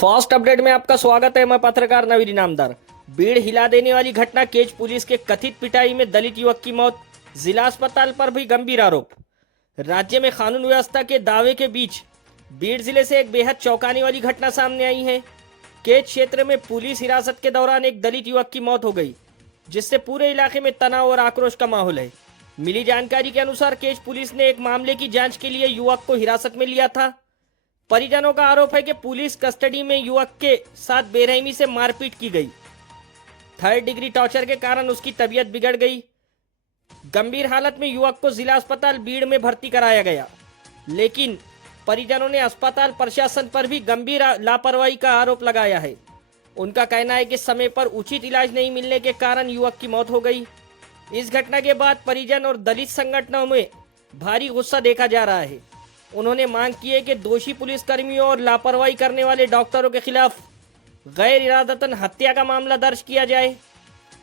Fast update में आपका स्वागत है। मैं पत्रकार नवीन इनामदार। भीड़ हिला देने वाली घटना, केज पुलिस के कथित पिटाई में दलित युवक की मौत, जिला अस्पताल पर भी गंभीर आरोप। राज्य में कानून व्यवस्था के दावे के बीच भीड़ जिले से एक बेहद चौंकाने वाली घटना सामने आई है। केज क्षेत्र में पुलिस हिरासत के दौरान एक दलित युवक की मौत हो गई, जिससे पूरे इलाके में तनाव और आक्रोश का माहौल है। मिली जानकारी के अनुसार केज पुलिस ने एक मामले की जांच के लिए युवक को हिरासत में लिया था। परिजनों का आरोप है कि पुलिस कस्टडी में युवक के साथ बेरहमी से मारपीट की गई। 3rd डिग्री टॉर्चर के कारण उसकी तबीयत बिगड़ गई। गंभीर हालत में युवक को जिला अस्पताल भीड़ में भर्ती कराया गया, लेकिन परिजनों ने अस्पताल प्रशासन पर भी गंभीर लापरवाही का आरोप लगाया है। उनका कहना है कि समय पर उचित इलाज नहीं मिलने के कारण युवक की मौत हो गई। इस घटना के बाद परिजन और दलित संगठनों में भारी गुस्सा देखा जा रहा है। उन्होंने मांग की है कि दोषी पुलिसकर्मियों और लापरवाही करने वाले डॉक्टरों के खिलाफ गैर इरादतन हत्या का मामला दर्ज किया जाए।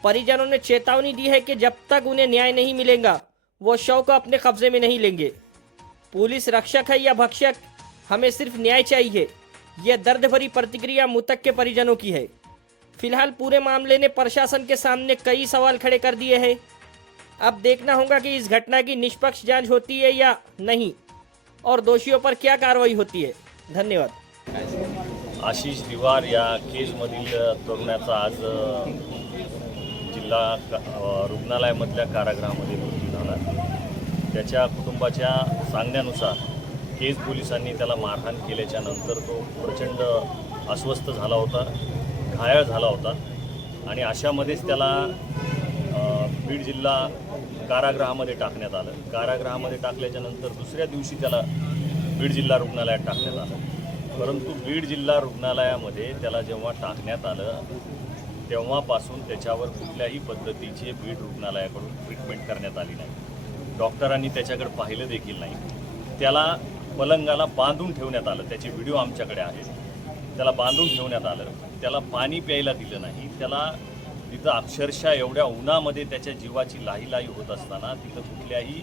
परिजनों ने चेतावनी दी है कि जब तक उन्हें न्याय नहीं मिलेगा, वो शव को अपने कब्जे में नहीं लेंगे। पुलिस रक्षक है या भक्षक, हमें सिर्फ न्याय चाहिए। यह दर्द भरी प्रतिक्रिया मृतक के परिजनों की है। फिलहाल पूरे मामले ने प्रशासन के सामने कई सवाल खड़े कर दिए हैं। अब देखना होगा कि इस घटना की निष्पक्ष जांच होती है या नहीं और दोषियों पर क्या कार्रवाई होती है। धन्यवाद। आशिष दिवार या केजमधील तरुणाचा आज जिल्हा रुग्णालयामधल्या कारागृहामध्ये मृत्यू झाला। त्याच्या कुटुंबाच्या सांगण्यानुसार केज पोलिसांनी त्याला मारहाण केल्याच्या नंतर तो प्रचंड अस्वस्थ झाला होता, घायाळ झाला होता आणि अशामध्येच त्याला बीड जिल्हा कारागृहामध्ये टाकण्यात आलं। कारागृहामध्ये टाकल्याच्या नंतर दुसऱ्या दिवशी त्याला बीड जिल्हा रुग्णालयात टाकण्यात आलं। परंतु बीड जिल्हा रुग्णालयामध्ये त्याला जेव्हा टाकण्यात आलं तेव्हापासून त्याच्यावर कुठल्याही पद्धतीची बीड रुग्णालयाकडून ट्रीटमेंट करण्यात आली नाही। डॉक्टरांनी त्याच्याकडे पाहिलं देखील नाही। त्याला पलंगाला बांधून ठेवण्यात आलं। त्याचे व्हिडिओ आमच्याकडे आहेत। त्याला बांधून ठेवण्यात आलं, त्याला पाणी प्यायला दिलं नाही। त्याला तिथं अक्षरशः एवढ्या उन्हामध्ये त्याच्या जीवाची लाहीलाही होत असताना तिथं कुठल्याही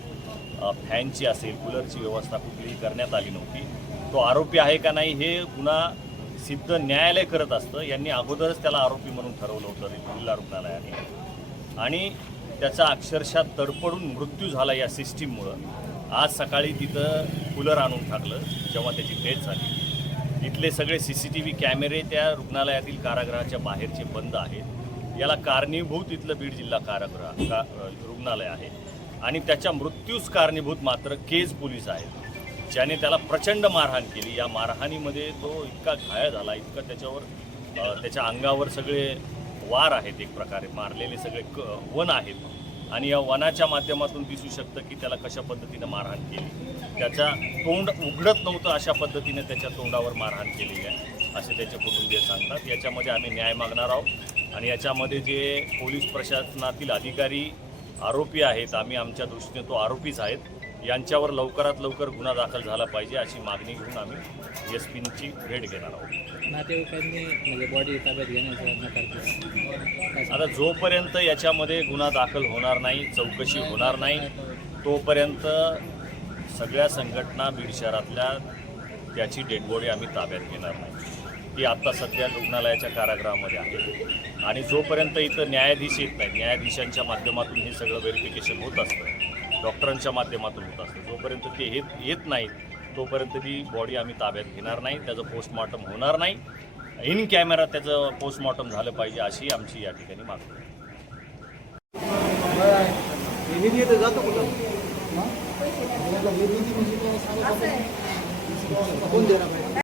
फॅनची असेल, कूलरची व्यवस्था कुठलीही करण्यात आली नव्हती। तो आरोपी आहे का नाही हे गुन्हा सिद्ध न्यायालय करत असतं। यांनी अगोदरच त्याला आरोपी म्हणून ठरवलं होतं जिल्हा रुग्णालयाने आणि त्याचा अक्षरशः तडपडून मृत्यू झाला या सिस्टीममुळं। आज सकाळी तिथं कूलर आणून टाकलं जेव्हा त्याची डेथ झाली। इथले सगळे CCTV कॅमेरे त्या रुग्णालयातील कारागृहाच्या बाहेरचे बंद आहेत। याला कारणीभूत इथलं बीड जिल्हा रुग्णालय आहे आणि त्याच्या मृत्यूस कारणीभूत मात्र केज पोलीस आहेत, ज्याने त्याला प्रचंड मारहाण केली। या मारहाणीमध्ये तो इतका घायल झाला, इतका त्याच्यावर त्याच्या अंगावर सगळे वार आहेत, एक प्रकारे मारलेले सगळे वन आहेत आणि या वनाच्या माध्यमातून दिसू शकतं की त्याला कशा पद्धतीनं मारहाण केली। त्याचा तोंड उघडत नव्हतं, अशा पद्धतीने त्याच्या तोंडावर मारहाण केली आहे असे त्याचे कुटुंबीय सांगतात। याच्यामध्ये आम्ही न्याय मागणार आहोत आणि याच्यामध्ये जे पोलीस प्रशासनातील अधिकारी आरोपी आहेत, आम्ही आमच्या दृष्टीने तो आरोपीच आहेत, यांच्यावर लवकरात लवकर गुन्हा दाखल झाला पाहिजे अशी मागणी घेऊन आम्ही SP-ची भेट घेणार आहोत। नातेवाईकांनी म्हणजे बॉडी ताब्यात घेण्याचा नकार दिला। आता जोपर्यंत याच्यामध्ये गुन्हा दाखल होणार नाही, चौकशी होणार नाही, तोपर्यंत सगळ्या संघटना बीड शहरातल्या त्याची डेडबॉडी आम्ही ताब्यात घेणार नाही। ती आत्ता सध्या रुग्णालयाच्या कारागृहामध्ये आहे आणि जोपर्यंत इथं न्यायाधीश येत नाही, न्यायाधीशांच्या माध्यमातून हे सगळं व्हेरिफिकेशन होत असतं, डॉक्टरांच्या माध्यमातून होत असतं, जोपर्यंत ते येत नाहीत तोपर्यंत ती बॉडी आम्ही ताब्यात घेणार नाही। त्याचं पोस्टमॉर्टम होणार नाही, इन कॅमेरा त्याचं पोस्टमॉर्टम झालं पाहिजे अशी आमची या ठिकाणी मागणी आहे।